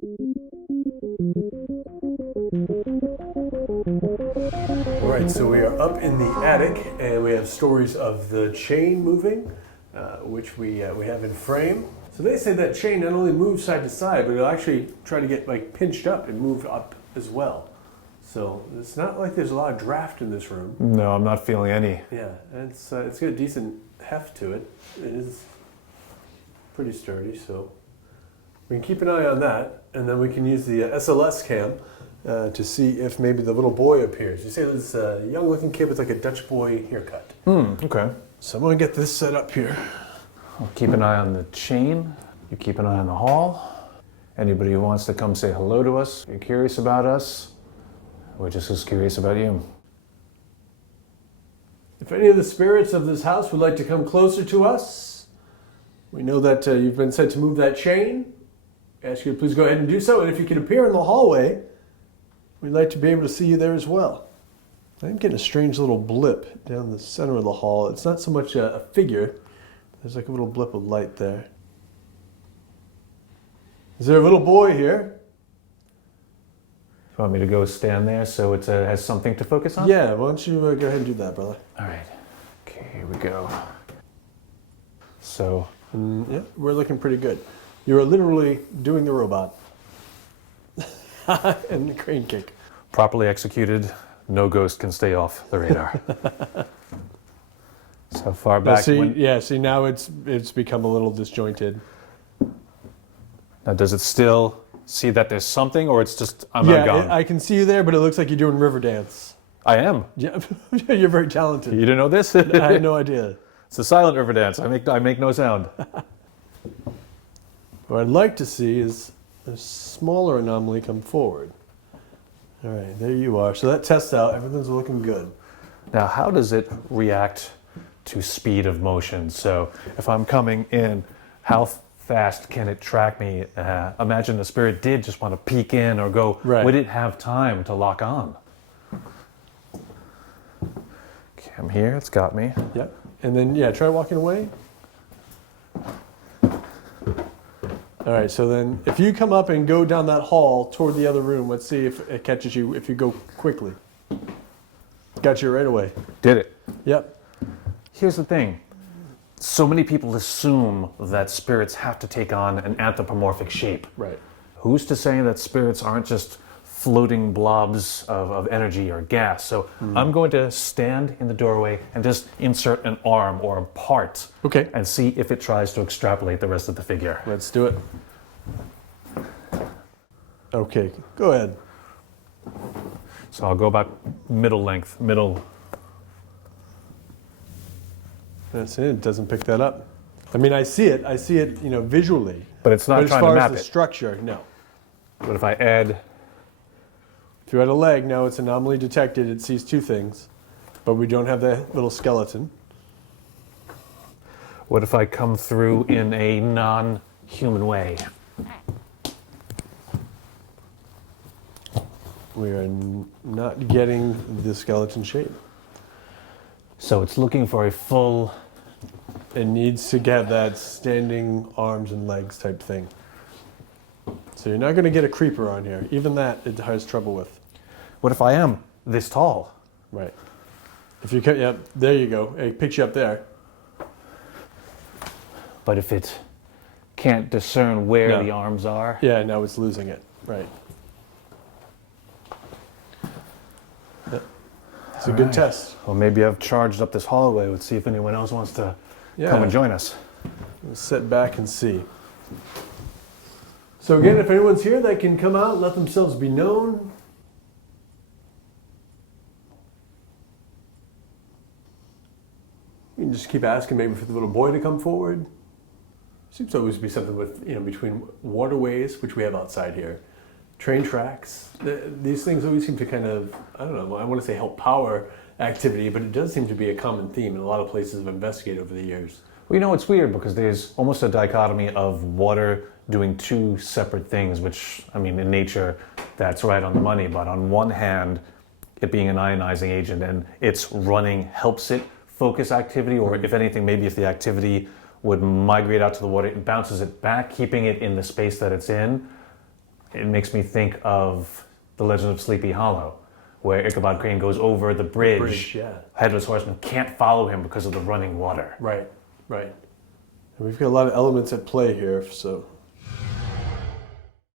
All right, so we are up in the attic, and we have stories of the chain moving, which we have in frame. So they say that chain not only moves side to side, but it'll actually try to get like pinched up and move up as well. So it's not like there's a lot of draft in this room. No, I'm not feeling any. Yeah, and it's got a decent heft to it. It is pretty sturdy, so we can keep an eye on that, and then we can use the SLS cam to see if maybe the little boy appears. You say this young-looking kid with like a Dutch boy haircut. Okay. So I'm gonna get this set up here. I'll keep an eye on the chain. You keep an eye on the hall. Anybody who wants to come say hello to us, you're curious about us, we're just as curious about you. If any of the spirits of this house would like to come closer to us, we know that you've been said to move that chain. I ask you to please go ahead and do so, and if you can appear in the hallway, we'd like to be able to see you there as well. I'm getting a strange little blip down the center of the hall. It's not so much a figure. There's like a little blip of light there. Is there a little boy here? You want me to go stand there so it has something to focus on? Yeah, why don't you go ahead and do that, brother? All right. Okay, here we go. So. Yeah, we're looking pretty good. You're literally doing the robot. And the crane kick. Properly executed, no ghost can stay off the radar. So far back. See now it's become a little disjointed. Now does it still see that there's something, or it's just I'm not gone? I can see you there, but it looks like you're doing river dance. I am. Yeah, you're very talented. You didn't know this? I had no idea. It's a silent river dance. I make no sound. What I'd like to see is a smaller anomaly come forward. All right, there you are. So that tests out. Everything's looking good. Now, how does it react to speed of motion? So if I'm coming in, how fast can it track me? Imagine the spirit did just want to peek in or go. Right. Would it have time to lock on? Okay, I'm here. It's got me. Yep. And then, try walking away. All right, so then if you come up and go down that hall toward the other room, let's see if it catches you if you go quickly. Got you right away. Did it? Yep. Here's the thing. So many people assume that spirits have to take on an anthropomorphic shape. Right. Who's to say that spirits aren't just floating blobs of energy or gas? So I'm going to stand in the doorway and just insert an arm or a part. Okay. And see if it tries to extrapolate the rest of the figure. Let's do it. Okay, go ahead. So I'll go about middle length, middle. That's it. It doesn't pick that up. I mean, I see it, visually. But it's not trying to map as far as the it. structure, no. But if I add. If you had a leg, now it's anomaly detected. It sees two things, but we don't have the little skeleton. What if I come through in a non-human way? We are not getting the skeleton shape. So it's looking for a full. It needs to get that standing arms and legs type thing. So you're not going to get a creeper on here. Even that it has trouble with. What if I am this tall? Right. If you cut, yep, there you go. It picks you up there. But if it can't discern where the arms are. Yeah, now it's losing it. Right. Yep. It's a good test. Well, maybe I've charged up this hallway. Let's see if anyone else wants to come and join us. We'll sit back and see. So again, if anyone's here, they can come out, let themselves be known. You can just keep asking maybe for the little boy to come forward. Seems to always be something with, between waterways, which we have outside here, train tracks. These things always seem to kind of, I don't know, I want to say help power activity, but it does seem to be a common theme in a lot of places I've investigated over the years. Well, it's weird because there's almost a dichotomy of water doing two separate things, which, in nature, that's right on the money. But on one hand, it being an ionizing agent and its running helps it focus activity, or if anything, maybe if the activity would migrate out to the water, it bounces it back, keeping it in the space that it's in. it makes me think of The Legend of Sleepy Hollow, where Ichabod Crane goes over the bridge. Yeah. Headless Horseman can't follow him because of the running water. Right. And we've got a lot of elements at play here, so